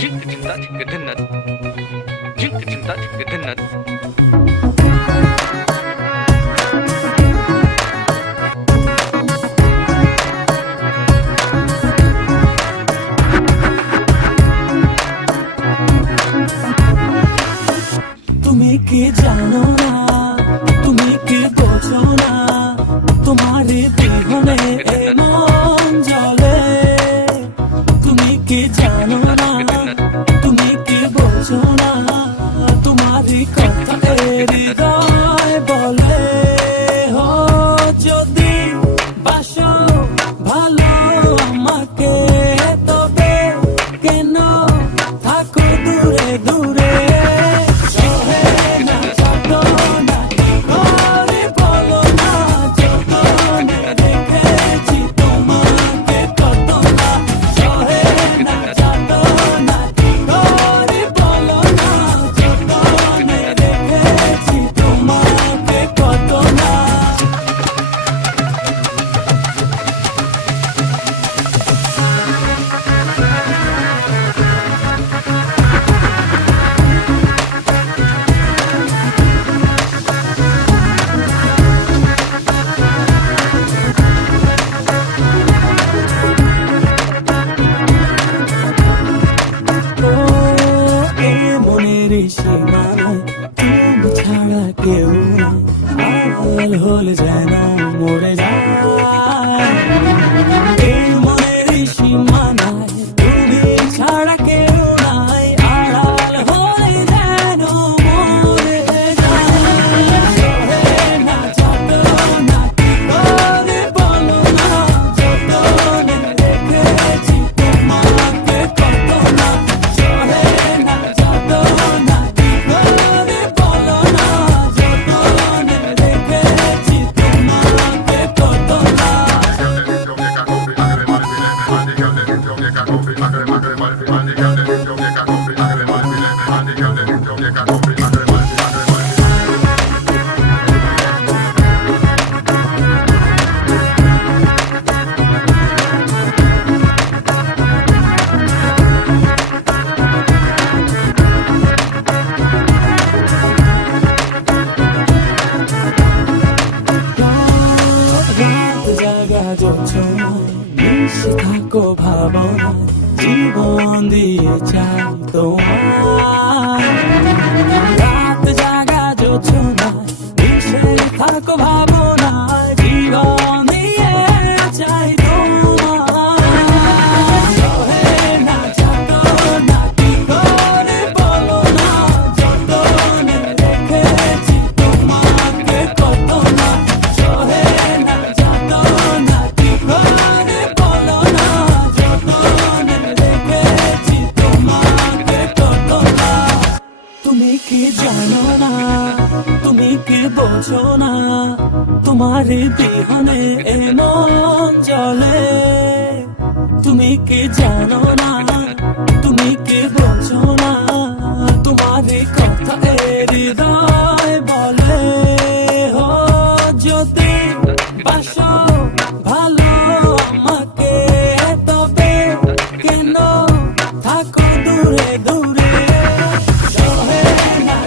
তুমি কি জানো না, তুমি কি বোঝো না, তোমার বিহনে মন জ্বলে। তুমি কি জানো না, তুমি কি বোঝো না, তোমার কথা হৃদয় বলে। হো যদি বাসো ভালো আমাকে, তবে কেন থাকো দূরে দূরে। তুমি ছাড়া কেউ পাগল হলে যেন মরে যায়। এই মনের সীমানায় তুমি ছাড়া কেউ নাই, আড়াল হলে যেন মরে যায়। না যত না কি করে বলো না, যতনে রেখেছি তোমাকে কত না। সহে না যত না কি করে বলো না, যতনে রেখেছি তোমাকে কত না। মিশে থাকো ভাবনা, জীবন দিয়ে চাই তোমার। রাত জাগা জোছনায় মিশে থাকো ভাবনা, জীবন দিয়ে চাই তোমার। সহে না যত না কি করে বলো না, যতনে রেখেছি তোমাকে কত না। সহে না যত না কি করে বলো না, যতনে রেখেছি তোমাকে কত না। তুমি কি জানো না, তুমি কি বোঝো না, তোমার বিহনে মন জ্বলে। তুমি কি জানো না, তুমি কি বোঝো না, তোমার কথা হৃদয় বলে। হো যদি বাসো ভালো আমাকে, তবে কেন থাকো দূরে দূরে। সহে না